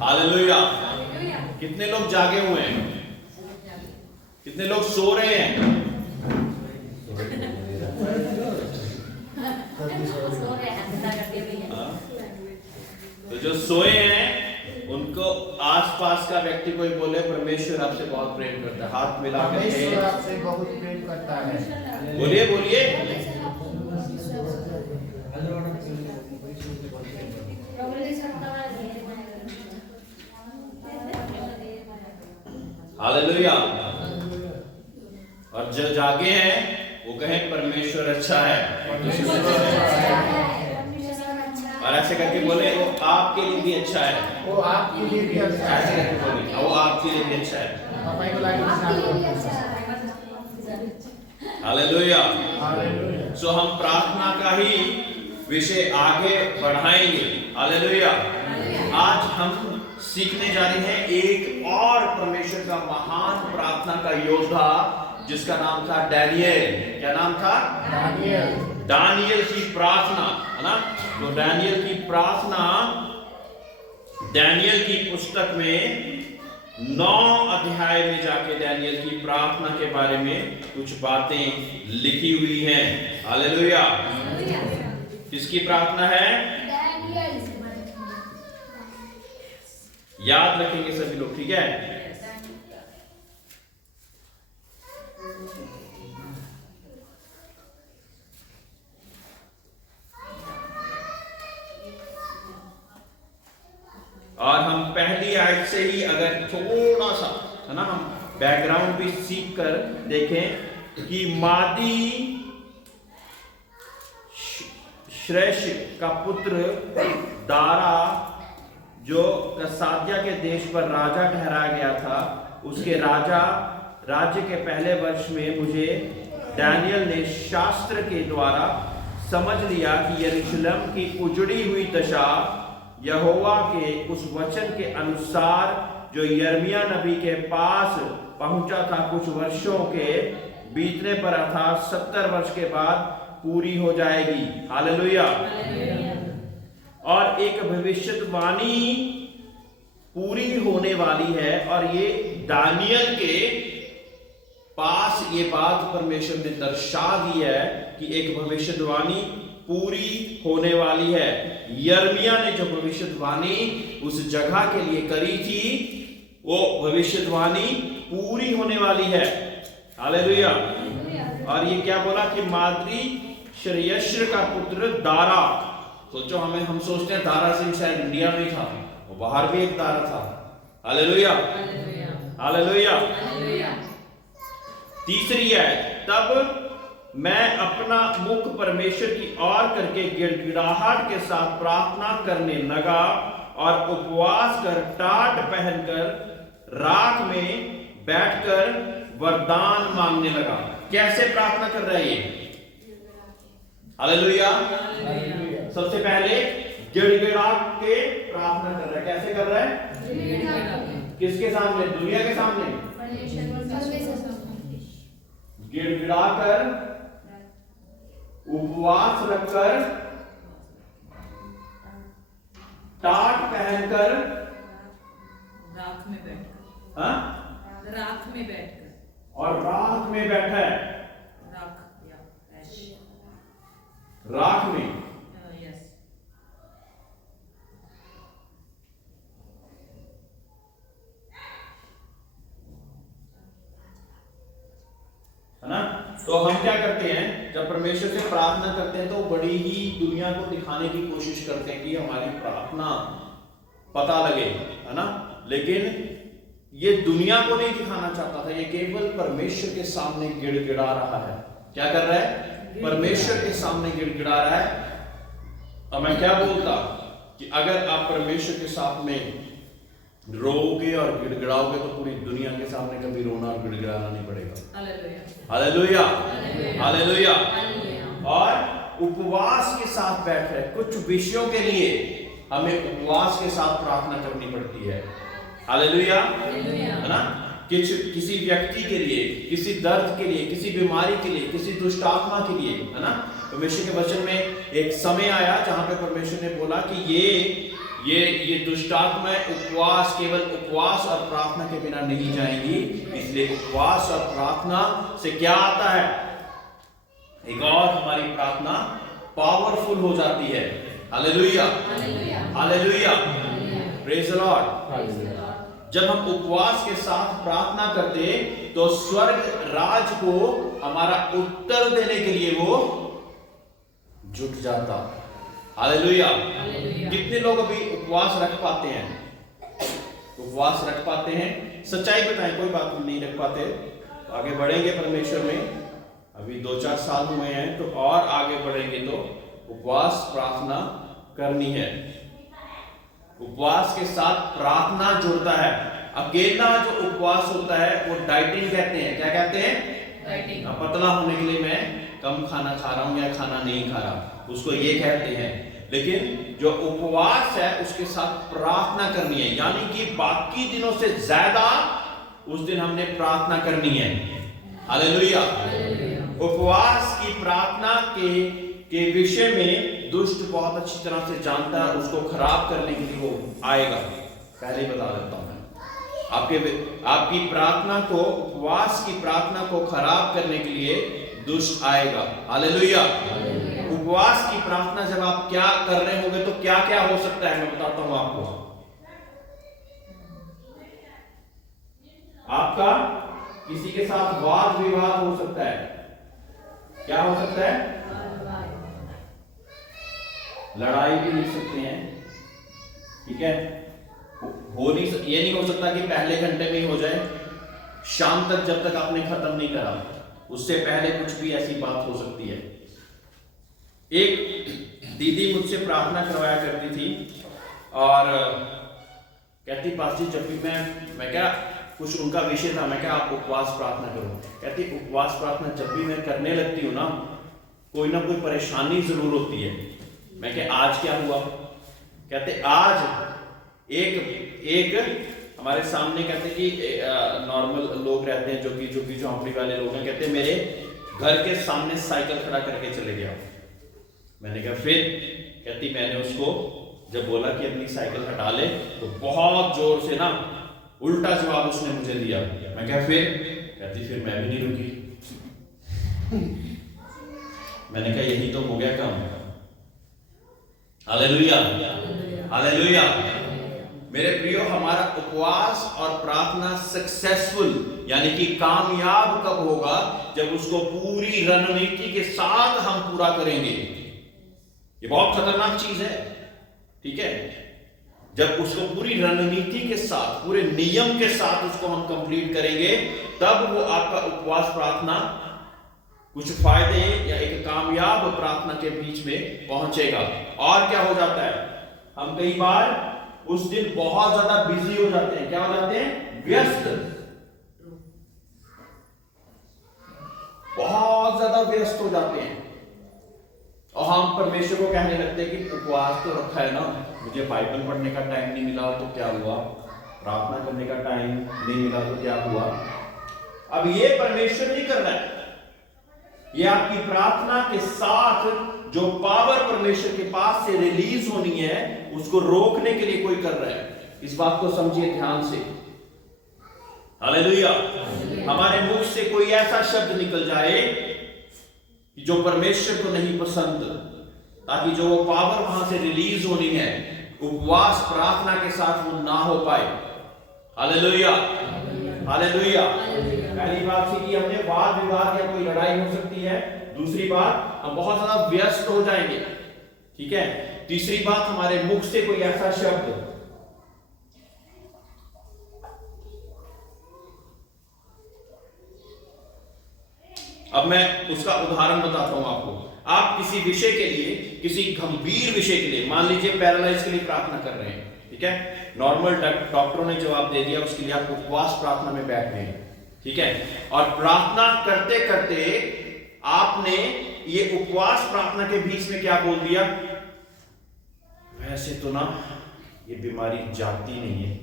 Hallelujah. कितने लोग जागे हुए हैं? कितने लोग सो रहे हैं? तो जो सोए हैं उनको आसपास का व्यक्ति कोई बोले परमेश्वर आपसे बहुत प्रेम करता है, हाथ मिला कर परमेश्वर आपसे बहुत प्रेम करता है। बोलिए बोलिए। हालेलुया। और जो जागे हैं वो कहें परमेश्वर अच्छा है। और ऐसे करके बोले वो आपके लिए भी अच्छा है। वो आपके लिए भी अच्छा ऐसे है। करके बोले वो आपके लिए भी अच्छा है। हालेलुया। हालेलुया। सो हम प्रार्थना का ही विषय आगे बढ़ाएंगे। हालेलुया। आज हम सीखने जा रहे हैं एक और परमेश्वर का महान प्रार्थना का योद्धा जिसका नाम था डैनियल। क्या नाम था? दानियल। दानियल की प्रार्थना, है ना? तो डैनियल की प्रार्थना, डैनियल की पुस्तक में 9 अध्याय में जाके डैनियल की प्रार्थना के बारे में कुछ बातें लिखी हुई हैं। हालेलुया। किसकी प्रार्थना है? याद रखेंगे सभी लोग, ठीक है? और हम पहली आयत से ही अगर थोड़ा सा, है ना, हम बैकग्राउंड भी सीख कर देखें कि मादी श्रेष्ठ का पुत्र दारा जो कसादिया के देश पर राजा ठहराया गया था, उसके राज्य के पहले वर्ष में मुझे डैनियल ने शास्त्र के द्वारा समझ लिया कि यरूशलेम की उजड़ी हुई दशा यहोवा के उस वचन के अनुसार जो यिर्मयाह नबी के पास पहुंचा था कुछ वर्षों के बीतने पर अर्थात 70 वर्ष के बाद पूरी हो जाएगी। हालेलुया। और एक भविष्यवाणी पूरी होने वाली है और ये दानियल के पास ये बात परमेश्वर ने दर्शा दी है कि एक भविष्यवाणी पूरी होने वाली है। यिर्मयाह ने जो भविष्यवाणी उस जगह के लिए करी थी वो भविष्यवाणी पूरी होने वाली है। हालेलुया। और ये क्या बोला कि माद्री श्रेयश्र का पुत्र दारा। सोचो, हम सोचते हैं दारा सिंह शायद इंडिया में ही था, वो बाहर भी एक दारा था। हालेलुया। हालेलुया। तीसरी है, तब मैं अपना मुख परमेश्वर की ओर करके गिड़गिड़ाहट के साथ प्रार्थना करने लगा और उपवास कर टाट पहनकर राख में बैठकर वरदान मांगने लगा। कैसे प्रार्थना कर रहा है ये? हालेलुया। सबसे पहले गिड़गिड़ा के प्रार्थना कर रहा है। कैसे कर रहा है? किसके सामने? दुनिया के सामने। गिड़गिड़ा कर, उपवास रखकर, टाट पहनकर, राख में बैठकर। हाँ? राख में बैठकर। और राख में बैठा है। राख या ऐश। राख में। यस। है ना? तो हम क्या करते हैं जब परमेश्वर से प्रार्थना करते हैं तो बड़ी ही दुनिया को दिखाने की कोशिश करते हैं कि हमारी प्रार्थना पता लगे, है ना? लेकिन ये दुनिया को नहीं दिखाना चाहता था, ये केवल परमेश्वर के सामने गिड़गिड़ा रहा है। क्या कर रहा है? परमेश्वर के सामने गिड़गिड़ा रहा है। अब मैं क्या बोलता कि अगर आप परमेश्वर के साथ में रोओगे और गिड़गिड़ाओगे तो पूरी दुनिया के सामने कभी रोना और गिड़गिड़ाना नहीं पड़ेगा। हालेलुया। हालेलुया। और उपवास के साथ बैठ रहे, कुछ विषयों के लिए हमें उपवास के साथ प्रार्थना करनी पड़ती है। हालेलुया। है ना? किसी व्यक्ति के लिए, किसी दर्द के लिए, किसी बीमारी के लिए, किसी दुष्ट आत्मा के लिए, है ना? परमेश्वर के वचन में एक समय आया जहां पे परमेश्वर ने बोला कि ये दुष्ट आत्माएं उपवास, केवल उपवास और प्रार्थना के बिना नहीं जाएंगी। इसलिए उपवास और प्रार्थना से क्या आता है, एक और हमारी प्रार्थना पावरफुल हो जाती है। Hallelujah, hallelujah, praise the Lord. जब हम उपवास के साथ प्रार्थना करते तो स्वर्ग राज को हमारा उत्तर देने के लिए वो जुट जाता। हालेलुया। कितने लोग अभी उपवास रख पाते हैं? उपवास रख पाते हैं? सच्चाई बताएं, कोई बात नहीं रख पाते। आगे बढ़ेंगे परमेश्वर में, अभी 2-4 साल हुए हैं तो और आगे बढ़ेंगे तो उपवास प्रार्थना करनी है। उपवास के साथ प्रार्थना जुड़ता है। अकेला जो उपवास होता है वो डाइटिंग कहते हैं। क्या कहते हैं? डाइटिंग। पतला होने के लिए मैं कम खाना खा रहा हूं या खाना नहीं खा रहा, उसको ये कहते हैं। लेकिन जो उपवास है उसके साथ प्रार्थना करनी है, यानी कि बाकी दिनों से ज्यादा उस दिन हमने प्रार्थना करनी है। हालेलुया। उपवास की प्रार्थना के विषय में दुष्ट बहुत अच्छी तरह से जानता है, उसको खराब करने के लिए वो आएगा। पहले बता देता हूं मैं, आपकी प्रार्थना को, उपवास की प्रार्थना को खराब करने के लिए दुष्ट आएगा। हालेलुया। उपवास की प्रार्थना जब आप क्या कर रहे होंगे तो क्या क्या हो सकता है, मैं बताता हूं आपको। आपका किसी के साथ वाद विवाद हो सकता है। क्या हो सकता है? लड़ाई भी लिख सकते हैं, ठीक है। ये नहीं हो सकता कि पहले घंटे में ही हो जाए, शाम तक जब तक आपने खत्म नहीं करा उससे पहले कुछ भी ऐसी बात हो सकती है। एक दीदी मुझसे प्रार्थना करवाया करती थी और कहती, पास जी जब भी मैं क्या, कुछ उनका विषय था, मैं क्या आप उपवास प्रार्थना करो। कहती उपवास प्रार्थना जब भी मैं करने लगती हूँ ना कोई परेशानी जरूर होती है। मैं क्या आज क्या हुआ? कहते आज एक हमारे सामने, कहते कि नॉर्मल लोग रहते हैं जो कि झोंपड़ी वाले लोग हैं, कहते मेरे घर के सामने साइकिल खड़ा करके चले गया। मैंने कहा फिर? कहती मैंने उसको जब बोला कि अपनी साइकिल हटा ले तो बहुत जोर से ना उल्टा जवाब उसने मुझे दिया। मैं कहा फिर? कहती फिर मैं भी नहीं रुकी। मैंने कहा यही तो हो गया काम। Hallelujah, hallelujah. मेरे प्रियो, हमारा उपवास और प्रार्थना सक्सेसफुल यानी कि कामयाब कब होगा? जब उसको पूरी रणनीति के साथ हम पूरा करेंगे। ये बहुत खतरनाक चीज है, ठीक है। जब उसको पूरी रणनीति के साथ, पूरे नियम के साथ उसको हम कंप्लीट करेंगे, तब वो आपका उपवास प्रार्थना कुछ फायदे या एक कामयाब प्रार्थना के बीच में पहुंचेगा। और क्या हो जाता है, हम कई बार उस दिन बहुत ज्यादा बिजी हो जाते हैं। क्या हो जाते हैं? व्यस्त, बहुत ज्यादा व्यस्त हो जाते हैं और हम परमेश्वर को कहने लगते हैं कि उपवास तो रखा है ना, मुझे बाइबल पढ़ने का टाइम नहीं मिला तो क्या हुआ, प्रार्थना करने का टाइम नहीं मिला तो क्या हुआ। अब ये परमेश्वर नहीं कर रहा है, ये आपकी प्रार्थना के साथ जो पावर परमेश्वर के पास से रिलीज होनी है उसको रोकने के लिए कोई कर रहा है। इस बात को समझिए ध्यान से। हालेलुया। हमारे मुख से कोई ऐसा शब्द निकल जाए कि जो परमेश्वर को नहीं पसंद, ताकि जो वो पावर वहां से रिलीज होनी है उपवास प्रार्थना के साथ वो ना हो पाए। Hallelujah, hallelujah. पहली बात सीखी हमने, वाद विवाद या कोई लड़ाई हो सकती है। दूसरी बात, हम बहुत ज्यादा व्यस्त हो जाएंगे, ठीक है। तीसरी बात, हमारे मुख से कोई ऐसा शब्द, अब मैं उसका उदाहरण बताता हूं आपको। आप किसी विषय के लिए, किसी गंभीर विषय के लिए, मान लीजिए पैरालाइज के लिए प्रार्थना कर रहे हैं, ठीक है। नॉर्मल डॉक्टरों ने जवाब दे दिया, उसके लिए आप उपवास प्रार्थना में बैठ गए, ठीक है। और प्रार्थना करते करते आपने ये उपवास प्रार्थना के बीच में क्या बोल दिया? वैसे तो ना ये बीमारी जाती नहीं है।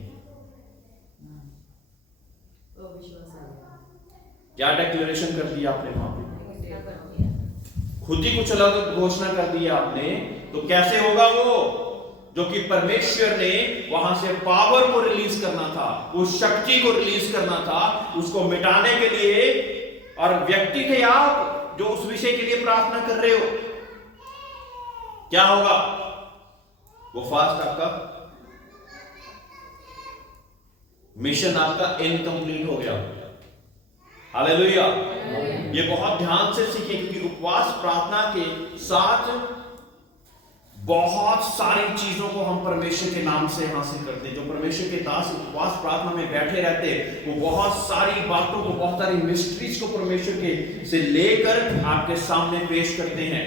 क्या डिक्लेरेशन कर दिया आपने वहां पे? खुद ही कुछ अलग घोषणा कर दी आपने, तो कैसे होगा वो जो कि परमेश्वर ने वहां से पावर को रिलीज करना था, उस शक्ति को रिलीज करना था, उसको मिटाने के लिए। और व्यक्ति थे आप जो उस विषय के लिए प्रार्थना कर रहे हो, क्या होगा? वो फास्ट आपका, मिशन आपका इनकम्प्लीट हो गया। हालेलुया। ये बहुत ध्यान से सीखें, क्योंकि उपवास प्रार्थना के साथ बहुत सारी चीजों को हम परमेश्वर के नाम से हासिल करते हैं। जो परमेश्वर के दास उपवास प्रार्थना में बैठे रहते हैं, वो बहुत सारी बातों को, बहुत सारी मिस्ट्रीज को परमेश्वर के से लेकर आपके सामने पेश करते हैं।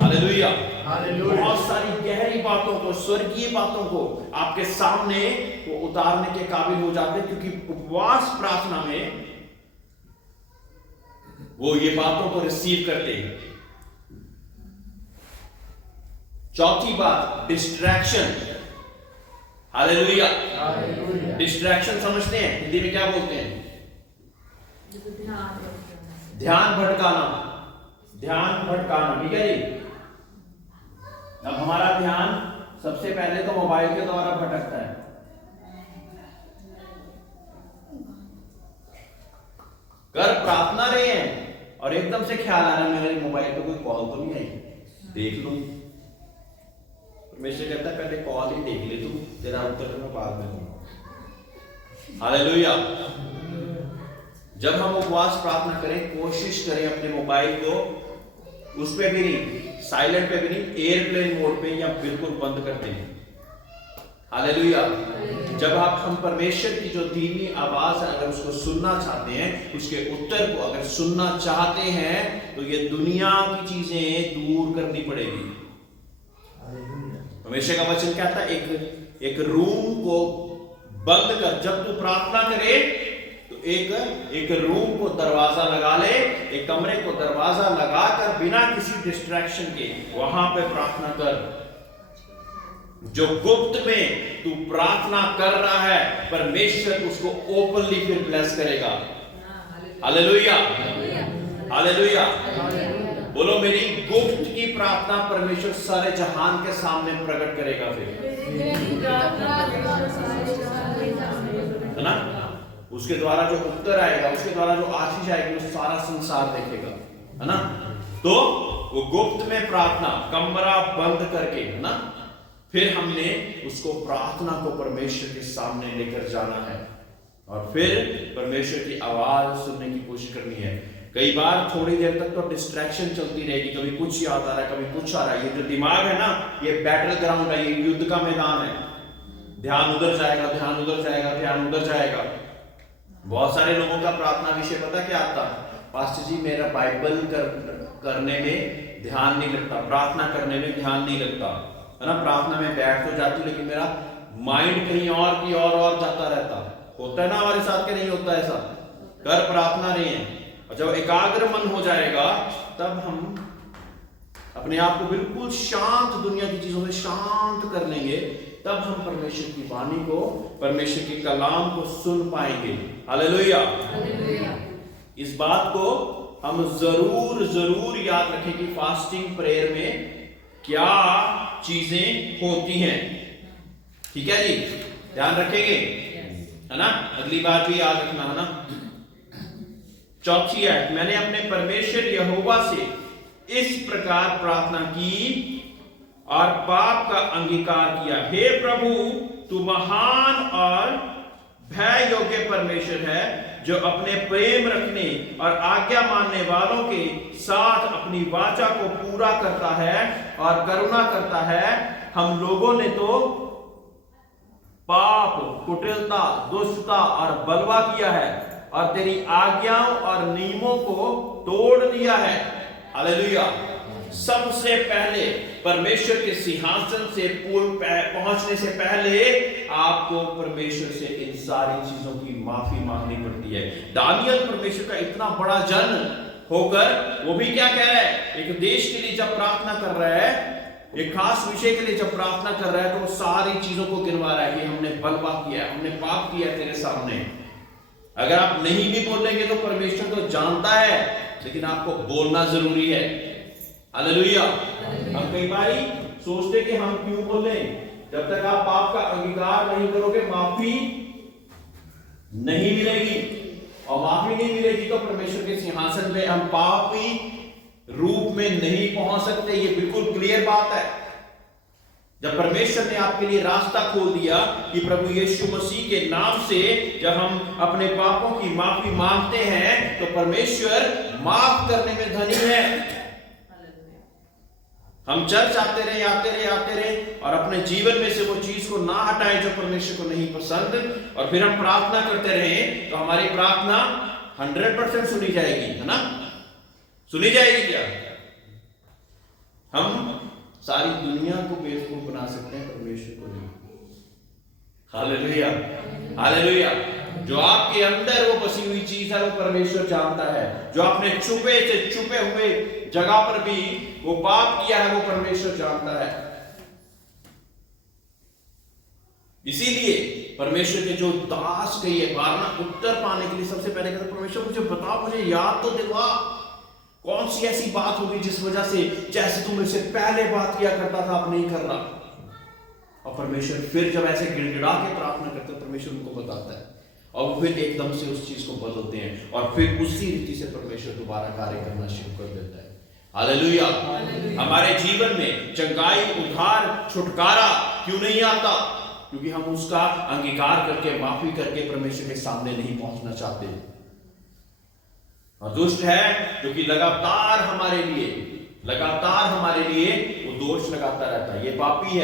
हालेलुया। बहुत सारी गहरी बातों को, स्वर्गीय बातों को आपके सामने वो उतारने के काबिल हो जाते हैं, क्योंकि उपवास प्रार्थना में वो ये बातों को रिसीव करते हैं। चौथी बात, डिस्ट्रैक्शन। हालेलुया। डिस्ट्रैक्शन समझते हैं? हिंदी में क्या बोलते हैं? ध्यान भटकाना। ध्यान भटकाना, ठीक है जी। अब हमारा ध्यान सबसे पहले तो मोबाइल के द्वारा भटकता है। कर प्रार्थना रहे हैं और एकदम से ख्याल आ रहा है मेरे मोबाइल पे कोई कॉल तो नहीं आई, देख लूं। परमेश्वर कहता है पहले कॉल ही देख ले तू, तेरा उत्तर मैं बाद में दूंगा। हालेलुया। जब हम उपवास प्रार्थना करें, कोशिश करें अपने मोबाइल को उस पे भी नहीं, साइलेंट पे भी नहीं, एयरप्लेन मोड पे या बिल्कुल बंद कर दें। हालेलुया। जब हम परमेश्वर की जो धीमी आवाज है, अगर उसको सुनना चाहते हैं, उसके उत्तर को अगर सुनना चाहते हैं, तो ये दुनिया की चीजें दूर करनी पड़ेगी। परमेश्वर का वचन कहता है एक रूम को बंद कर, जब तू प्रार्थना करे तो एक रूम को दरवाजा लगा ले, एक कमरे को दरवाजा लगाकर बिना किसी डिस्ट्रैक्शन के वहां पे प्रार्थना कर। जो गुप्त में तू प्रार्थना कर रहा है, परमेश्वर उसको ओपनली फिर ब्लेस करेगा। हालेलुया। हालेलुया। बोलो, मेरी गुप्त की प्रार्थना परमेश्वर सारे जहान के सामने प्रकट करेगा फिर, है ना? उसके द्वारा जो उत्तर आएगा, उसके द्वारा जो आशीष आएगी, वो सारा संसार देखेगा, है ना? तो वो गुप्त में प्रार्थना, कमरा बंद करके, है ना, फिर हमने उसको प्रार्थना को परमेश्वर के सामने लेकर जाना है और फिर परमेश्वर की आवाज सुनने की कोशिश करनी है। कई बार थोड़ी देर तक तो डिस्ट्रैक्शन चलती रहेगी, कभी कुछ याद आ रहा है, कभी कुछ आ रहा है। ये जो दिमाग है ना, ये बैटल ग्राउंड है, ये युद्ध का मैदान है। ध्यान उधर जाएगा, ध्यान उधर जाएगा, ध्यान उधर जाएगा। बहुत सारे लोगों का प्रार्थना विषय पता क्या आता है? पास्टर जी, मेरा बाइबल करने में ध्यान नहीं लगता, प्रार्थना करने में ध्यान नहीं लगता, है ना? प्रार्थना में बैठ तो जाती, लेकिन मेरा माइंड कहीं और की और जाता रहता। होता है ना हमारे साथ के? नहीं होता ऐसा? कर प्रार्थना रहे हैं, और जब एकाग्र मन हो जाएगा, तब हम अपने आप को बिल्कुल शांत, दुनिया की चीजों से शांत कर लेंगे, तब हम परमेश्वर की वाणी को, परमेश्वर के कलाम को सुन पाएंगे। हालेलुया। इस बात को हम जरूर याद रखें कि फास्टिंग प्रेयर में क्या चीजें होती हैं। ठीक है जी, ध्यान रखेंगे, है ना? अगली बार भी याद रखना, है ना? चौथी है, मैंने अपने परमेश्वर यहोवा से इस प्रकार प्रार्थना की और पाप का अंगीकार किया, हे प्रभु, तू महान और भय योग्य परमेश्वर है, जो अपने प्रेम रखने और आज्ञा मानने वालों के साथ अपनी वाचा को पूरा करता है और करुणा करता है। हम लोगों ने तो पाप, कुटिलता, दुष्टता और बलवा किया है और तेरी आज्ञाओं और नियमों को तोड़ दिया है। हालेलुया। सबसे पहले परमेश्वर के सिंहासन से पहुंचने से पहले आपको परमेश्वर से इन सारी चीजों की माफी मांगनी पड़ती है। दानियल परमेश्वर का इतना बड़ा जन होकर वो भी क्या कह रहा है? एक देश के लिए जब प्रार्थना कर रहा है, एक खास विषय के लिए जब प्रार्थना कर रहा है, तो वो सारी चीजों को गिनवा रहा है कि हमने बलवा किया, हमने पाप किया तेरे सामने। अगर आप नहीं भी बोलेंगे तो परमेश्वर तो जानता है, लेकिन आपको बोलना जरूरी है। हालेलुया। हम कई बार सोचते कि हम क्यों बोले, जब तक आप पाप का अंगीकार नहीं करोगे माफी नहीं मिलेगी, और माफी नहीं मिलेगी तो परमेश्वर के सिंहासन में हम पापी रूप में नहीं पहुंच सकते। ये बिल्कुल क्लियर बात है। जब परमेश्वर ने आपके लिए रास्ता खोल दिया कि प्रभु यीशु मसीह के नाम से जब हम अपने पापों की माफी मांगते हैं तो परमेश्वर माफ करने में धनी है। हम चर्च आते रहे और अपने जीवन में से वो चीज को ना हटाएं जो परमेश्वर को नहीं पसंद, और फिर हम प्रार्थना करते रहे तो हमारी प्रार्थना 100% सुनी जाएगी, है ना? सुनी जाएगी क्या? हम सारी दुनिया को बेवकूफ बना सकते हैं, परमेश्वर को नहीं। Hallelujah, hallelujah. जो आपके अंदर वो बसी हुई चीज है वो परमेश्वर जानता है। जो आपने छुपे से छुपे हुए जगह पर भी वो पाप किया है वो परमेश्वर जानता है। इसीलिए परमेश्वर के जो दास कहिए वारना उत्तर पाने के लिए सबसे पहले कहते परमेश्वर मुझे बता, मुझे याद तो दिलवा, कौन सी ऐसी बात होगी जिस वजह से जैसे तुम इससे पहले बात किया करता था अब नहीं कर रहा। और परमेश्वर फिर जब ऐसे गिड़गिड़ा के प्रार्थना करते हैं परमेश्वर उनको बताता है और वो फिर एकदम से उस चीज को बदलते हैं और फिर उसी रीति से परमेश्वर दोबारा कार्य करना शुरू कर देता है। हालेलुया। हमारे जीवन में चंगाई, उद्धार, छुटकारा क्यों नहीं आता? क्योंकि हम उसका अंगीकार करके माफी करके परमेश्वर के सामने नहीं पहुंचना चाहते। और दुष्ट है जो कि लगातार हमारे लिए वो दोष लगाता रहता है। ये पापी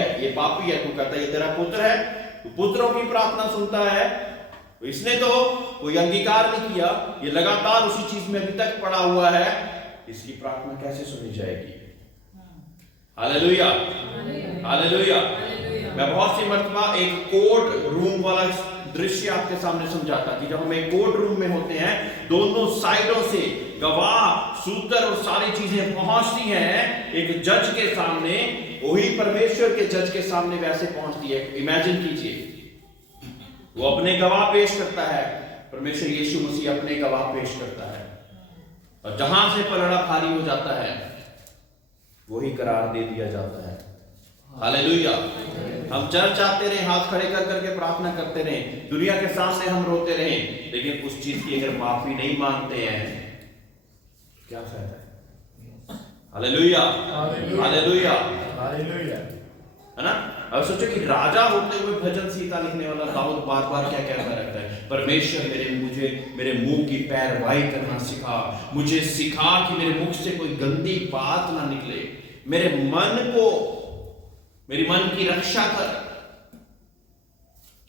है, तू कहता है ये तेरा पुत्र है, तू पुत्रों की प्रार्थना सुनता है, तो इसने तो कोई अंगीकार नहीं किया, ये लगातार उसी चीज में अभी तक पड़ा हुआ है, इसकी प्रार्थना कैसे सुनी जाएगी? Hallelujah, hallelujah. मैं बहुत सी मर्तबा एक कोर्ट रूम वाला दृश्य आपके सामने समझाता कि जब हम एक कोर्ट रूम में होते हैं, दोनों साइडों से गवाह, सूत्र और सारी चीजें पहुंचती हैं एक जज के सामने, वही परमेश्वर के जज के सामने वैसे पहुंचती है। इमेजिन कीजिए, वो अपने गवाह पेश करता है, परमेश्वर यीशु मसीह अपने गवाह पेश करता है, और जहां से पलड़ा भारी हो जाता है वही करार दे दिया जाता है। हालेलुया। हम चर्च आते रहे, हाथ खड़े कर करके प्रार्थना करते रहे, दुनिया के सामने हम रोते रहे, लेकिन उस चीज की अगर माफी नहीं मांगते हैं क्या फायदा है? हालेलुया, हालेलुया, हालेलुया, है ना? अब सोचो कि राजा होते हुए भजन संहिता लिखने वाला दाऊद बार बार क्या कहता रहता है? परमेश्वर मेरे मुंह की पैरवाई करना सिखा, मुझे सिखा कि मेरे मुख से कोई गंदी बात ना निकले, मेरी मन की रक्षा कर,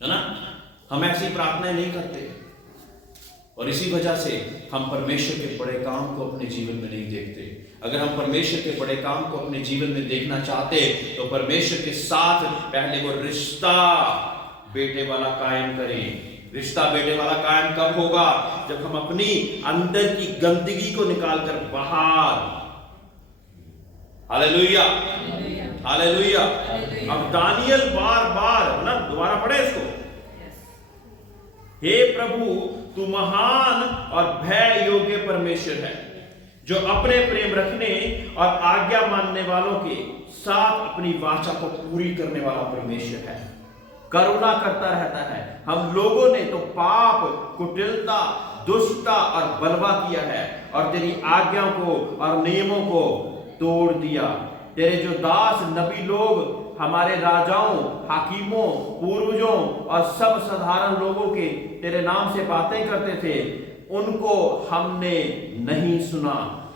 है ना? हम ऐसी प्रार्थनाएं नहीं करते और इसी वजह से हम परमेश्वर के बड़े काम को अपने जीवन में नहीं देखते। अगर हम परमेश्वर के बड़े काम को अपने जीवन में देखना चाहते तो परमेश्वर के साथ पहले वो रिश्ता बेटे वाला कायम करें। रिश्ता बेटे वाला कायम कब होगा? जब हम अपनी अंदर की गंदगी को निकालकर बाहर, हालेलुया, हालेलुया। अब दानियल बार बार ना दोबारा पढ़े इसको, हे प्रभु तू महान और भय योग्य परमेश्वर है, जो अपने प्रेम रखने और आज्ञा मानने वालों के साथ अपनी वाचा को पूरी करने वाला परमेश्वर है, करुणा करता रहता है। हम लोगों ने तो पाप, कुटिलता, दुष्टता और बलवा किया है और तेरी आज्ञाओं को और नियमों को तोड़ दिया। तेरे जो दास नबी लोग हमारे राजाओं, हाकिमों, पूर्वजों और सब साधारण लोगों के तेरे नाम से बातें करते थे, उनको हमने नहीं सुना।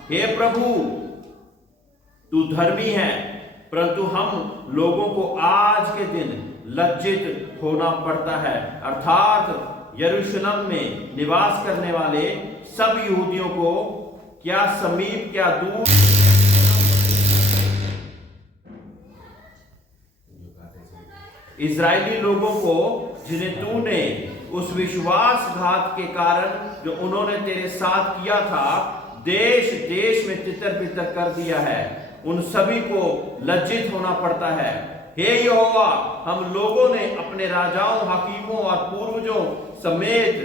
हे प्रभु तू धर्मी है, परंतु हम लोगों को आज के दिन लज्जित होना पड़ता है, अर्थात यरूशलेम में निवास करने वाले सब यहूदियों को, क्या समीप क्या दूर, इजरायली लोगों को जिन्हें तूने उस विश्वासघात के कारण जो उन्होंने तेरे साथ किया था देश देश में तितर बितर कर दिया है, उन सभी को लज्जित होना पड़ता है। हे यहोवा, हम लोगों ने अपने राजाओं, हाकिमों और पूर्वजों समेत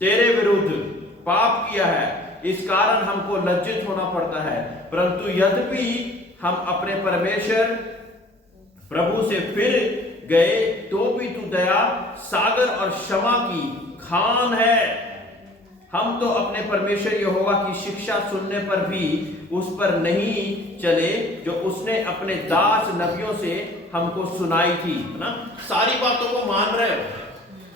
तेरे विरुद्ध पाप किया है, इस कारण हमको लज्जित होना पड़ता है। परंतु यद्यपि हम अपने परमेश्वर प्रभु से फिर गए तो भी तू दया सागर और क्षमा की खान है। हम तो अपने परमेश्वर यहोवा की शिक्षा सुनने पर भी उस पर नहीं चले जो उसने अपने दास नबियों से हमको सुनाई थी, है ना। सारी बातों को मान रहे हो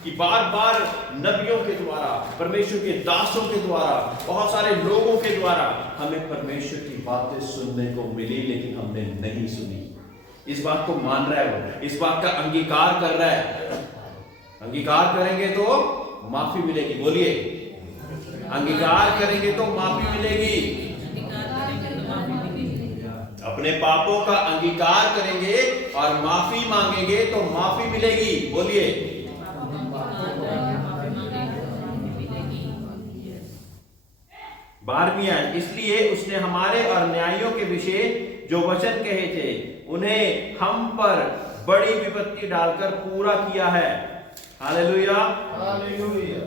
कि बार बार नबियों के द्वारा, परमेश्वर के दासों के द्वारा, बहुत सारे लोगों के द्वारा हमें परमेश्वर की बातें सुनने को मिली, लेकिन हमने नहीं सुनी। इस बात को मान रहा है वो, इस बात का अंगीकार कर रहा है। अंगीकार करेंगे तो माफी मिलेगी। बोलिए, अंगीकार करेंगे तो माफी मिलेगी। अपने पापों का अंगीकार करेंगे और माफी मांगेंगे तो माफी मिलेगी। बोलिए, 12वीं आयत, इसलिए उसने हमारे और न्यायियों के विषय जो वचन कहे थे उन्हें हम पर बड़ी विपत्ति डालकर पूरा किया है। Hallelujah, hallelujah.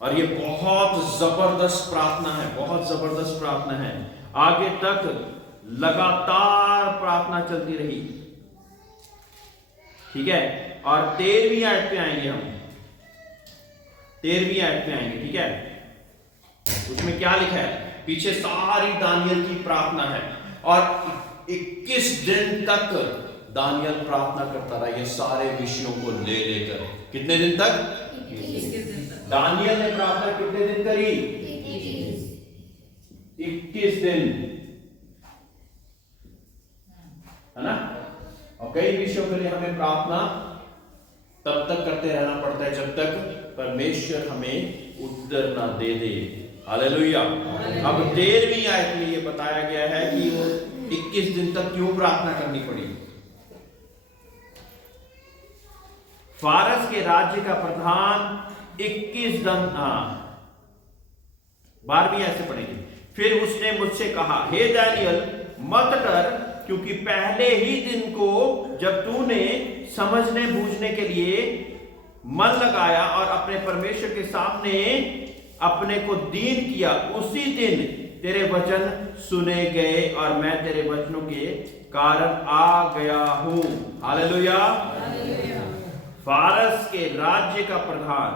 और ये बहुत जबरदस्त प्रार्थना है, बहुत जबरदस्त प्रार्थना है। आगे तक लगातार प्रार्थना चलती रही, ठीक है। और 13वीं आयत पे आएंगे हम, 13वीं आयत पे आएंगे, ठीक है। उसमें क्या लिखा है? पीछे सारी दानियल की प्रार्थना है और 21 दिन तक दानियल प्रार्थना करता रहा ये सारे विषयों को ले लेकर। कितने दिन तक? दानियल ने प्रार्थना कितने दिन करी? 21 दिन, है ना। और कई विषयों के लिए हमें प्रार्थना तब तक करते रहना पड़ता है जब तक परमेश्वर हमें उत्तर ना दे दे। हालेलुया। अब 13वीं आयत में यह बताया गया है कि वो 21 दिन तक क्यों प्रार्थना करनी पड़ी। फारस के राज्य का प्रधान 21 दिन, 12वीं आयत से पढ़ेंगे। फिर उसने मुझसे कहा, हे दानियल मत डर, क्योंकि पहले ही दिन को जब तूने समझने बूझने के लिए मन लगाया और अपने परमेश्वर के सामने अपने को दीन किया, उसी दिन तेरे वचन सुने गए और मैं तेरे वचनों के कारण आ गया हूं। हालेलुया। फारस के राज्य का प्रधान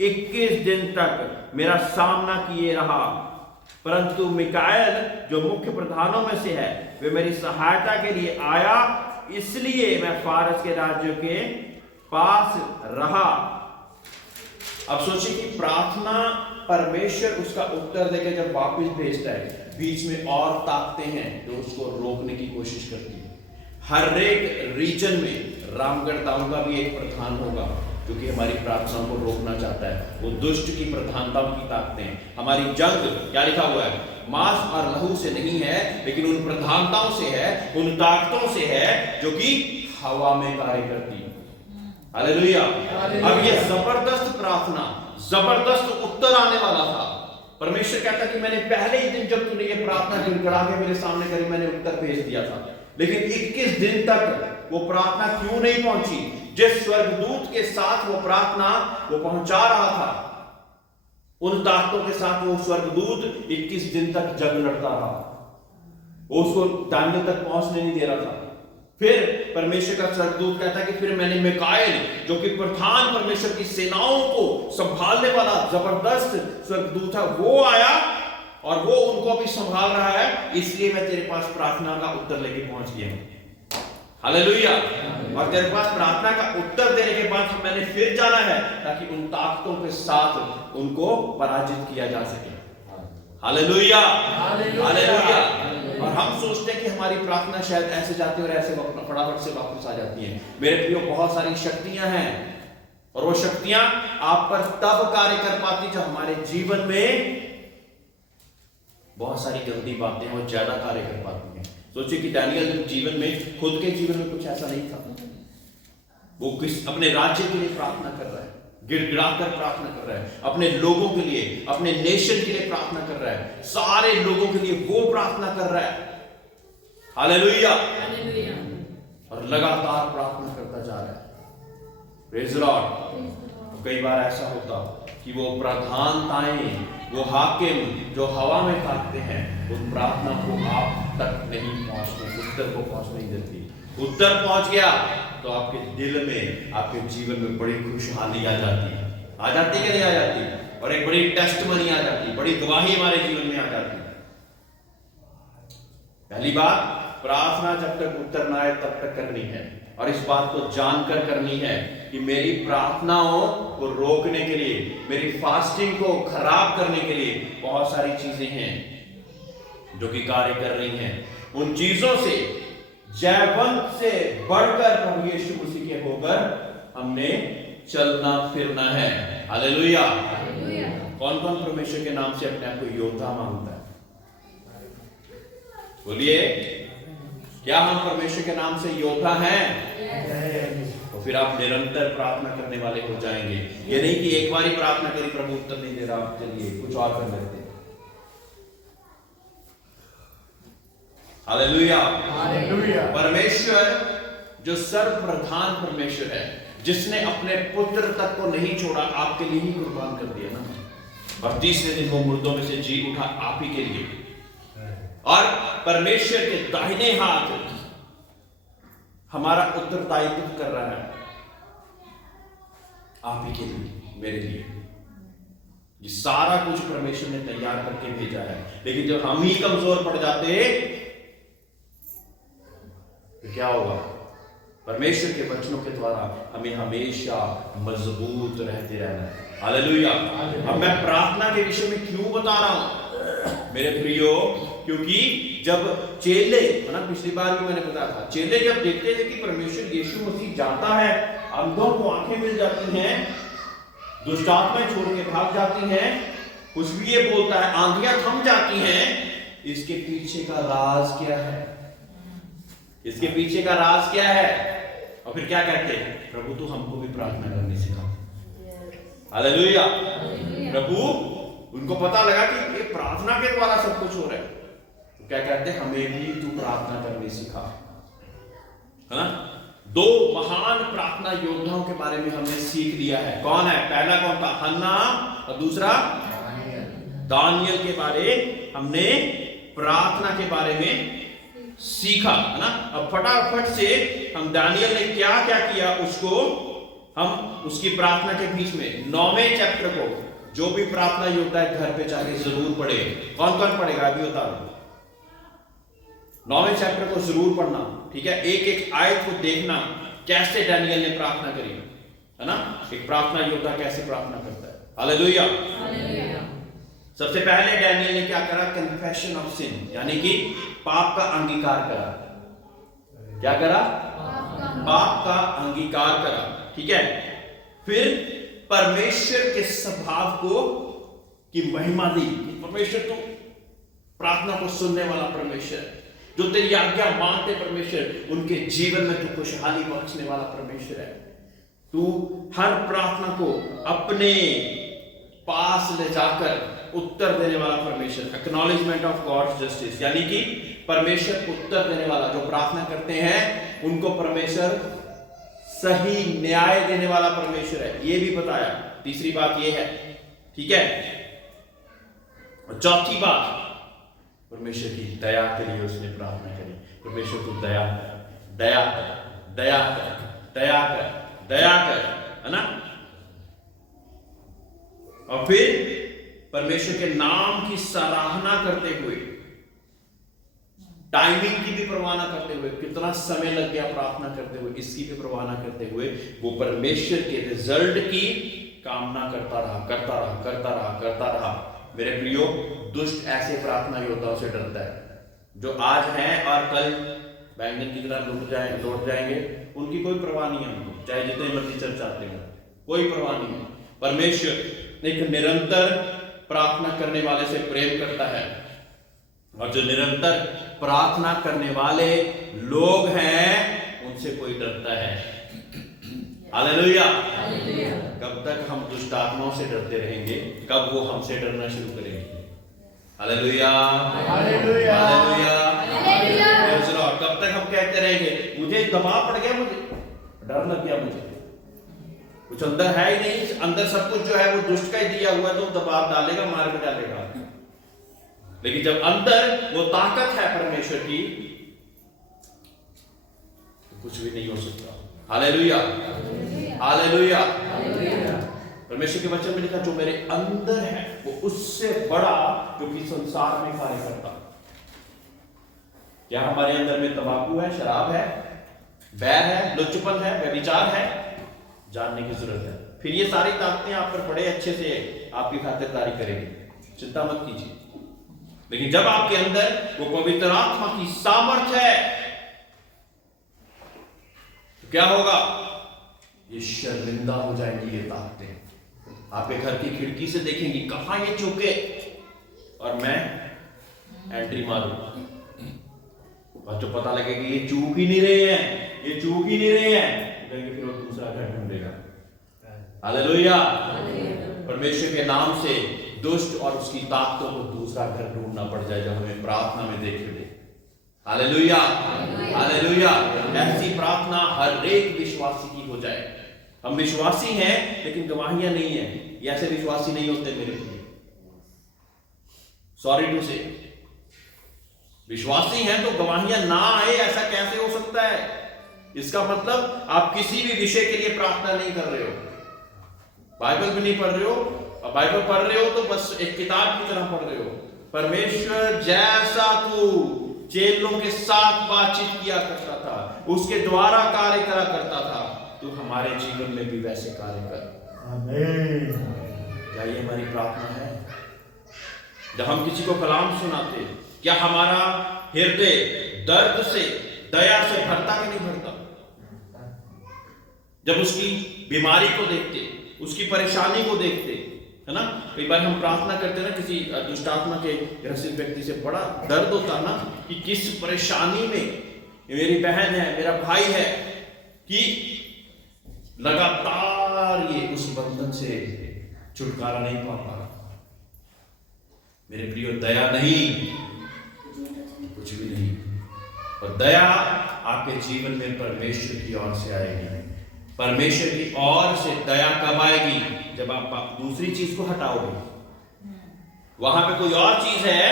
21 दिन तक मेरा सामना किए रहा, परंतु मिकाएल जो मुख्य प्रधानों में से है वे मेरी सहायता के लिए आया, इसलिए मैं फारस के राज्य के पास रहा। अब सोचिए कि प्रार्थना परमेश्वर उसका उत्तर देकर जब वापस भेजता है, बीच में और ताकतें हैं जो उसको रोकने की कोशिश करती है। हर एक रीजन में रामगढ़ टाउन का भी एक प्रधान होगा जो कि हमारी प्रार्थनाओं को रोकना चाहता है। वो दुष्ट की प्रधानताओं की ताकतें। हमारी जंग क्या लिखा हुआ है? मांस और लहू से नहीं है, लेकिन उन प्रधानताओं से है, उन ताकतों से है जो कि हवा में कार्य करती है। हालेलुया। अब ये जबरदस्त प्रार्थना, जबरदस्त उत्तर आने वाला था। परमेश्वर कहता कि मैंने पहले ही दिन जब तूने ये प्रार्थना गिड़गिड़ा के मेरे सामने करी, मैंने उत्तर भेज दिया था। लेकिन 21 दिन तक वो प्रार्थना क्यों नहीं पहुंची? जिस स्वर्गदूत के साथ वो प्रार्थना वो पहुंचा रहा था, उन ताकतों के साथ वो स्वर्गदूत 21 दिन तक जंग लड़ता रहा, वो उसको दानियल तक पहुंचने नहीं दे रहा था। फिर परमेश्वर का स्वर्गदूत कहता है कि फिर मैंने मिकाएल जो कि प्रधान परमेश्वर की सेनाओं को संभालने वाला जबरदस्त स्वर्गदूत है, वो आया और वो उनको भी संभाल रहा है, इसलिए मैं तेरे पास प्रार्थना का उत्तर लेके पहुंच गया हूं। हालेलुया। और तेरे पास प्रार्थना का उत्तर देने के बाद मैंने फिर जाना है ताकि उन ताकतों के साथ उनको पराजित किया जा सके। Hallelujah, hallelujah. और हम सोचते हैं कि हमारी प्रार्थना शायद ऐसे जाती है और ऐसे फटाफट से वापस आ जाती है। मेरे प्रियो, बहुत सारी शक्तियां हैं और वो शक्तियां आप पर तब कार्य कर पाती जब हमारे जीवन में बहुत सारी गंदी बातें वो ज्यादा कार्य कर पाती हैं। सोचिए कि दानियल जीवन में, खुद के जीवन में कुछ ऐसा नहीं था, वो अपने राज्य के लिए प्रार्थना कर रहा है, गिड़गिड़ाकर प्रार्थना कर रहा है, अपने लोगों के लिए, अपने नेशन के लिए प्रार्थना कर रहा है, सारे लोगों के लिए वो प्रार्थना कर रहा है। हालेलुया। और लगातार प्रार्थना करता जा रहा है। Praise the Lord. कई बार ऐसा होता कि वो प्रधानताएं, वो हाकिम जो हवा में काटते हैं, उन प्रार्थना को आप तक नहीं पहुंचने, उत्तर को पहुंच नहीं देती। उत्तर पहुंच गया तो आपके दिल में, आपके जीवन में बड़ी खुशहाली आ जाती है। आ जाती कि नहीं आ जाती? और एक बड़ी टेस्टमनी आ जाती, बड़ी गवाही हमारे जीवन में आ जाती। पहली बात, प्रार्थना जब तक उत्तर ना आए तब तक करनी है, और इस बात को जानकर करनी है कि मेरी प्रार्थनाओं को रोकने के लिए, मेरी फास्टिंग को खराब करने के लिए बहुत सारी चीजें हैं जो कि कार्य कर रही हैं। उन चीजों से, जयवंत से बढ़कर प्रभु यीशु मसीह के होकर हमने चलना फिरना है। हालेलुया। कौन कौन परमेश्वर के नाम से अपने आप को योद्धा मानता है? बोलिए, क्या हम परमेश्वर के नाम से योद्धा हैं? तो फिर आप निरंतर प्रार्थना करने वाले हो जाएंगे। ये नहीं कि एक बार ही प्रार्थना करी, प्रभु उत्तर नहीं दे रहा, चलिए कुछ और कर लेते हैं। हालेलुया। हालेलुया। परमेश्वर जो सर्वप्रधान परमेश्वर है, जिसने अपने पुत्र तक को नहीं छोड़ा, आपके लिए ही कुर्बान कर दिया ना, और तीसरे दिन वो मुर्दों में से जी उठा आप ही के लिए। और परमेश्वर के दाहिने हाथ हमारा उत्तरदायित्व कर रहा है आप ही के लिए, मेरे लिए। ये सारा कुछ परमेश्वर ने तैयार करके भेजा है। लेकिन जब हम ही कमजोर पड़ जाते तो क्या होगा? परमेश्वर के वचनों के द्वारा हमें हमेशा मजबूत रहते रहना है। हालेलुया। अब मैं प्रार्थना के विषय में क्यों बता रहा हूं मेरे प्रियो? क्योंकि जब चेले, ना पिछली बार भी मैंने बताया था, चेले जब देखते थे कि परमेश्वर यीशु मसीह जाता है, अंधों को आंखें मिल जाती हैं, दुष्ट आत्माएं छोड़ के भाग जाती हैं, कुछ भी ये बोलता है, आंधियां थम जाती हैं, इसके पीछे का राज क्या है? इसके पीछे का राज क्या है? और फिर क्या कहते हैं? प्रभु तू हमको भी प्रार्थना करने सिखा। हालेलुया। प्रभु, उनको पता लगा कि ये प्रार्थना के द्वारा सब कुछ हो रहा है, तो क्या कहते हैं? हमें भी तू प्रार्थना करने सिखा, है ना? दो महान प्रार्थना योद्धाओं के बारे में हमने सीख लिया है। कौन है? पहला कौन था? हन्ना, और दूसरा दानियल के बारे हमने प्रार्थना के बारे में सीखा, है ना? अब फटाफट से हम दानियल ने क्या क्या किया उसको हम उसकी प्रार्थना के बीच में 9वें चैप्टर को, जो भी प्रार्थना योद्धा है घर पे जाके जरूर पढ़े। कौन कौन पढ़ेगा अभी बता दो? 9वें चैप्टर को जरूर पढ़ना, ठीक है? एक एक आयत को देखना, कैसे दानियल ने प्रार्थना करी, है ना? एक प्रार्थना योद्धा कैसे प्रार्थना करता है। हालेलुया। सबसे पहले दानियल ने क्या करा? कन्फेशन ऑफ सिन, यानी कि पाप का अंगीकार करा। क्या करा? पाप का अंगीकार करा, ठीक है? फिर परमेश्वर के स्वभाव को की महिमा दी। परमेश्वर तो प्रार्थना को सुनने वाला परमेश्वर है, जो तेरी आज्ञा मानते परमेश्वर, उनके जीवन में तू खुशहाली बख्शने वाला परमेश्वर है। तू हर प्रार्थना को अपने पास ले जाकर उत्तर देने वाला परमेश्वर। एक्नॉलेजमेंट ऑफ गॉड्स जस्टिस, यानी कि परमेश्वर उत्तर देने वाला, जो प्रार्थना करते हैं उनको परमेश्वर सही न्याय देने वाला परमेश्वर है, ये भी बताया। तीसरी बात ये है, ठीक है? और चौथी बात, परमेश्वर की दया के लिए उसने प्रार्थना करी। परमेश्वर को दया कर, दया कर, दया कर, दया कर, दया कर, है ना? और फिर परमेश्वर के नाम की सराहना करते हुए, टाइमिंग की भी परवाह न करते हुए, कितना समय लग गया प्रार्थना करते हुए, इसकी भी परवाह न करते हुए वो परमेश्वर के रिजल्ट की कामना करता रहा, करता रहा, करता रहा, करता रहा। मेरे प्रियो, दुष्ट ऐसे प्रार्थना योद्धाओं से डरता है जो आज हैं और कल बैंगन की तरह लौट जाएंगे। उनकी कोई परवाह नहीं है, उनको चाहे जितने मर्जी चर्चाते हो, कोई परवाह नहीं है। परमेश्वर एक निरंतर प्रार्थना करने वाले से प्रेम करता है, और जो निरंतर प्रार्थना करने वाले लोग हैं उनसे कोई डरता है। हालेलुया। कब तक हम दुष्ट आत्माओं से डरते रहेंगे? कब वो हमसे डरना शुरू करेंगे? Hallelujah, hallelujah, hallelujah. कब तक हम कहते रहेंगे मुझे दबाव पड़ गया, मुझे डर लग गया, मुझे कुछ अंदर है ही नहीं, अंदर सब कुछ जो है वो दुष्ट का ही दिया हुआ है, तो दबाव डालेगा, मार भी डालेगा। लेकिन जब अंदर वो ताकत है परमेश्वर की, तो कुछ भी नहीं हो सकता। Hallelujah, hallelujah. परमेश्वर के वचन में लिखा, जो मेरे अंदर है वो उससे बड़ा जो कि संसार में कार्य करता। क्या हमारे अंदर में तंबाकू है, शराब है, बैर है, लुच्चपन है, व्यभिचार है? जानने की जरूरत है। फिर ये सारी ताकतें आप पर बड़े अच्छे से आपकी खातिरदारी करेंगी, चिंता मत कीजिए। लेकिन जब आपके अंदर वो पवित्र आत्मा की सामर्थ्य है, तो क्या होगा? ये शर्मिंदा हो जाएंगी। ये ताकतें आपके घर की खिड़की से देखेंगी, कहां ये चूके और मैं एंट्री मारूंगा, और जो पता लगेगा ये चूक ही नहीं रहे हैं, ये चूक ही नहीं रहे हैं, कहेंगे फिर वो दूसरा घर ढूंढेगा। हालेलुया। परमेश्वर के नाम से दुष्ट और उसकी ताकतों को दूसरा घर ढूंढना पड़ जाए, जब हमें प्रार्थना में देखेंगे। Hallelujah, hallelujah. ऐसी प्रार्थना हर एक विश्वासी की हो जाए। हम विश्वासी हैं लेकिन गवाहियां नहीं है, ये ऐसे विश्वासी नहीं होते मेरे लिए, सॉरी टू से। विश्वासी हैं तो गवाहियां ना आए, ऐसा कैसे हो सकता है? इसका मतलब आप किसी भी विषय के लिए प्रार्थना नहीं कर रहे हो, बाइबल भी नहीं पढ़ रहे हो, और बाइबल पढ़ रहे हो तो बस एक किताब की तरह पढ़ रहे हो। परमेश्वर जैसा तू चेलों के साथ बातचीत किया करता था, उसके द्वारा कार्य करा करता था, तू हमारे जीवन में भी वैसे कार्य कर। आमीन। क्या ये हमारी प्रार्थना है? जब हम किसी को कलाम सुनाते, क्या हमारा हृदय दर्द से, दया से भरता कि नहीं भरता? जब उसकी बीमारी को देखते, उसकी परेशानी को देखते, है ना? कई बार हम प्रार्थना करते हैं ना, किसी दुष्टात्मा के ग्रसित व्यक्ति से बड़ा दर्द होता ना, कि किस परेशानी में मेरी बहन है, मेरा भाई है, कि लगातार ये उस बंधन से छुटकारा नहीं पा पा रहा। मेरे प्रियो, दया नहीं, कुछ भी नहीं। और दया आपके जीवन में परमेश्वर की ओर से आएगी। परमेश्वर की ओर से दया कब आएगी? जब आप दूसरी चीज को हटाओगे। वहां पे कोई और चीज है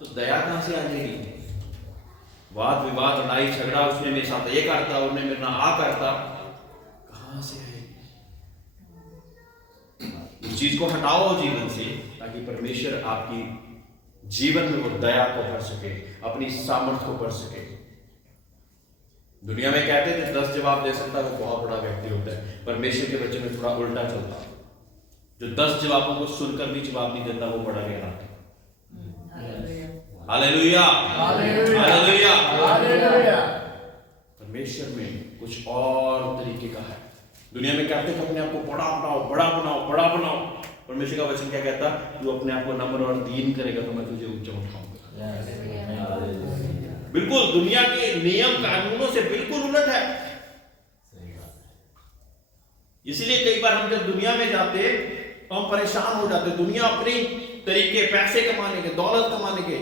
तो दया कहां से आ जाएगी? वाद विवाद, लड़ाई झगड़ा, उसने मेरे साथ ये करता, उसने मेरे ना आ करता, कहां से आएगी? उस चीज को हटाओ जीवन से, ताकि परमेश्वर आपकी जीवन में वो दया को भर सके, अपनी सामर्थ्य को भर सके। दुनिया में कहते थे 10 जवाब दे सकता है वो बहुत बड़ा व्यक्ति होता है। परमेश्वर के वचन में थोड़ा उल्टा चलता है, जो 10 जवाबों को सुनकर भी जवाब नहीं देता वो बड़ा गहरा है। Hallelujah, hallelujah, hallelujah. परमेश्वर में कुछ और तरीके का है। दुनिया में कहते हैं अपने आप को बड़ा बनाओ, बड़ा बनाओ, बड़ा बनाओ। परमेश्वर का वचन क्या कहता? तू अपने आप को नम्र और दीन करेगा तो मैं तुझे ऊंचा उठाऊंगा। बिल्कुल दुनिया के नियम कानूनों से बिल्कुल उलट है। इसलिए कई बार हम जब दुनिया में जाते तो हम परेशान हो जाते। दुनिया अपने तरीके, पैसे कमाने के, दौलत कमाने के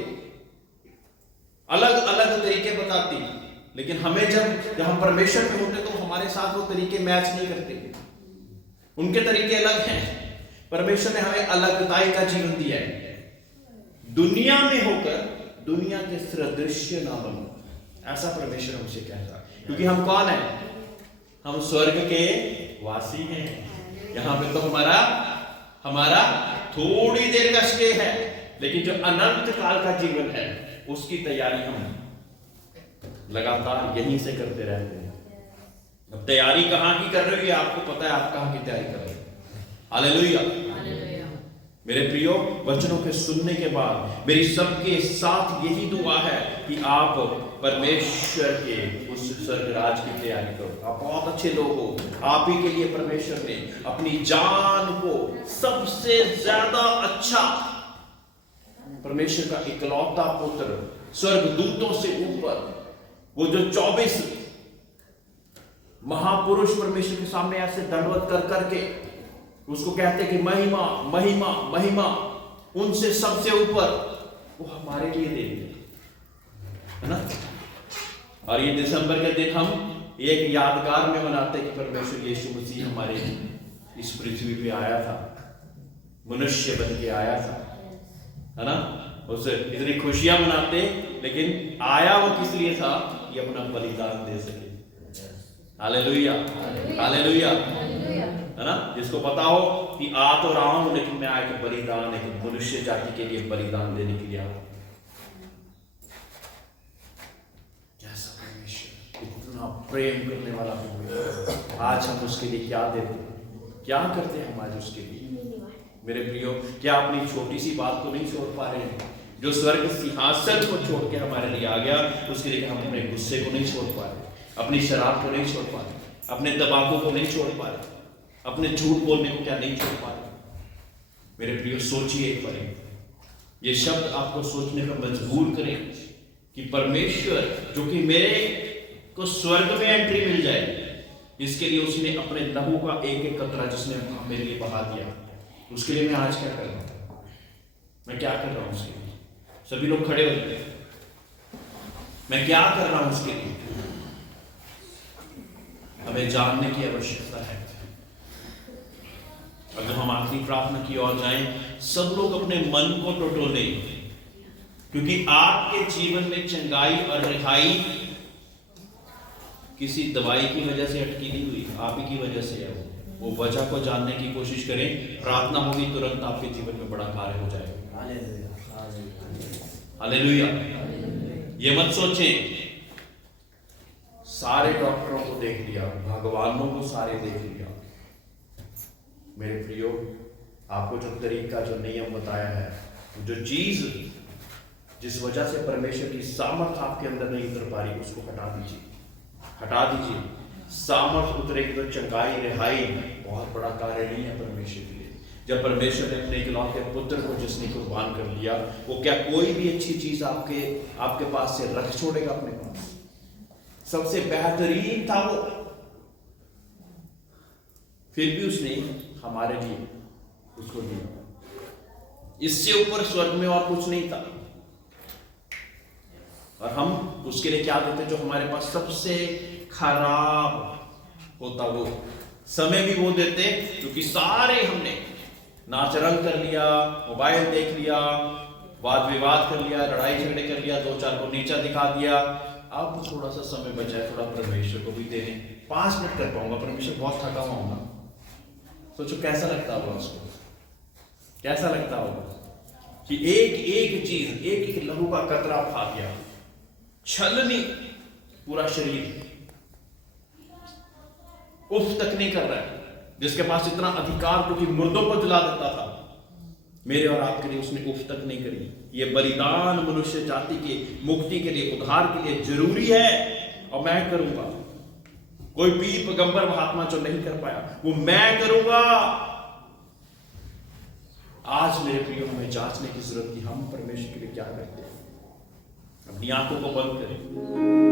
अलग अलग तरीके बताती, लेकिन हमें जब हम परमेश्वर में होते तो हमारे साथ वो तरीके मैच नहीं करते। उनके तरीके अलग हैं। परमेश्वर ने हमें अलगताई का जीवन दिया है। दुनिया में होकर दुनिया के सदृश्य ना बनो, ऐसा परमेश्वर हमसे कहता है। क्योंकि हम कौन है? हम स्वर्ग के वासी हैं। यहां पे तो हमारा थोड़ी देर का स्टे है, लेकिन जो अनंत काल का जीवन है उसकी तैयारी हम लगातार यहीं से करते रहते हैं। अब तैयारी कहां की कर रहे हो ये आपको पता है, आप कहां की तैयारी कर रहे हो। हालेलुया। मेरे प्रियो, वचनों के सुनने के बाद मेरी सबके साथ यही दुआ है कि आप परमेश्वर के उस स्वर्ग राज की तैयारी करो। आप बहुत अच्छे लोग हो। आप ही के लिए परमेश्वर ने अपनी जान को सबसे ज्यादा अच्छा, परमेश्वर का इकलौता पुत्र, स्वर्गदूतों से ऊपर, वो जो 24 महापुरुष परमेश्वर के सामने ऐसे दंडवत कर करके उसको कहते कि महिमा महिमा महिमा, उनसे सबसे ऊपर वो हमारे लिए दे दिया, है ना। और ये दिसंबर के दिन हम एक यादगार में मनाते हैं कि परमेश्वर यीशु मसीह हमारे इस पृथ्वी पे आया था, मनुष्य बन के आया था, है ना। उसे इतनी खुशियां मनाते, लेकिन आया वो किस लिए था कि अपना बलिदान दे सके। हालेलुया, हालेलुया, है ना। जिसको पता हो कि आ तो रहा हूं, लेकिन मैं आया कि बलिदान, एक मनुष्य जाति के लिए बलिदान देने के लिए आया। जैसा परमेश्वर इतना प्रेम करने वाला परमेश्वर, आज हम उसके लिए क्या देते हैं, क्या करते हैं हम आज उसके लिए। मेरे प्रियो, क्या अपनी छोटी सी बात को नहीं छोड़ पा रहे हैं? जो स्वर्ग सिंहासन को छोड़ के हमारे लिए आ गया, उसके लिए हम अपने गुस्से को नहीं छोड़ पा रहे, अपनी शराब को नहीं छोड़ पा रहे, अपने तंबाकू को नहीं छोड़ पा रहे, अपने झूठ बोलने को क्या नहीं छोड़ पा रहे। मेरे प्रियो, सोचिए एक बार, ये शब्द आपको सोचने पर मजबूर करें कि परमेश्वर जो कि मेरे को स्वर्ग में एंट्री मिल जाए, इसके लिए उसने अपने लहू का एक एक कतरा जिसने मेरे लिए बहा दिया, उसके लिए मैं आज क्या कर रहा हूं, मैं क्या कर रहा हूं उसके लिए। सभी लोग खड़े हो जाए, मैं क्या कर रहा हूं उसके लिए। हमें जानने की आवश्यकता है। अगर हम आखिरी प्रार्थना की ओर जाएं, सब लोग अपने मन को टटोले, क्योंकि आपके जीवन में चंगाई और रिहाई किसी दवाई की वजह से अटकी नहीं हुई, आप ही की वजह से है। वो वजह को जानने की कोशिश करें, प्रार्थना होगी, तुरंत आपके जीवन में बड़ा कार्य हो जाएगा। हालेलुया। ये मत सोचें सारे डॉक्टरों को देख लिया, भगवानों को सारे देख लिया। मेरे प्रियो, आपको जो तरीका, जो नियम बताया है, जो चीज जिस वजह से परमेश्वर की सामर्थ आपके अंदर नहीं उतर पा रही, उसको हटा दीजिए, हटा दीजिए। सामर्थ उतरेगी तो चंगाई, रिहाई बहुत बड़ा कार्य नहीं है परमेश्वर के लिए। जब परमेश्वर ने अपने इकलौते पुत्र को जिसने कुर्बान कर दिया, वो क्या कोई भी अच्छी चीज आपके पास से रख छोड़ेगा अपने पास? सबसे बेहतरीन था वो, फिर भी उसने हमारे लिए उसको दिया। इससे ऊपर स्वर्ग में और कुछ नहीं था, और हम उसके लिए क्या देते? जो हमारे पास सबसे खराब होता, वो समय भी वो देते, क्योंकि सारे हमने नाच रंग कर लिया, मोबाइल देख लिया, वाद विवाद कर लिया, लड़ाई झगड़े कर लिया, दो चार को नीचा दिखा दिया। अब थोड़ा सा समय बचा है, थोड़ा परमेश्वर को भी दे दें। 5 मिनट कर पाऊंगा, परमेश्वर बहुत थका हुआ हूं। सोचो कैसा लगता होगा उसको, कैसा लगता होगा कि एक एक चीज, एक एक लहू का कतरा खा गया, छलनी पूरा शरीर उफ तक नहीं कर रहा है। जिसके पास इतना अधिकार, क्योंकि मुर्दों को जला देता था, मेरे और आपके लिए उसने उफ तक नहीं करी। ये बलिदान मनुष्य जाति के मुक्ति के लिए, उद्धार के लिए जरूरी है, और मैं करूंगा। कोई पीर पैगंबर महात्मा जो नहीं कर पाया, वो मैं करूंगा। आज मेरे प्रियो, हमें जांचने की जरूरत कि हम परमेश्वर के लिए क्या करते हैं। अपनी आंखों को बंद करें।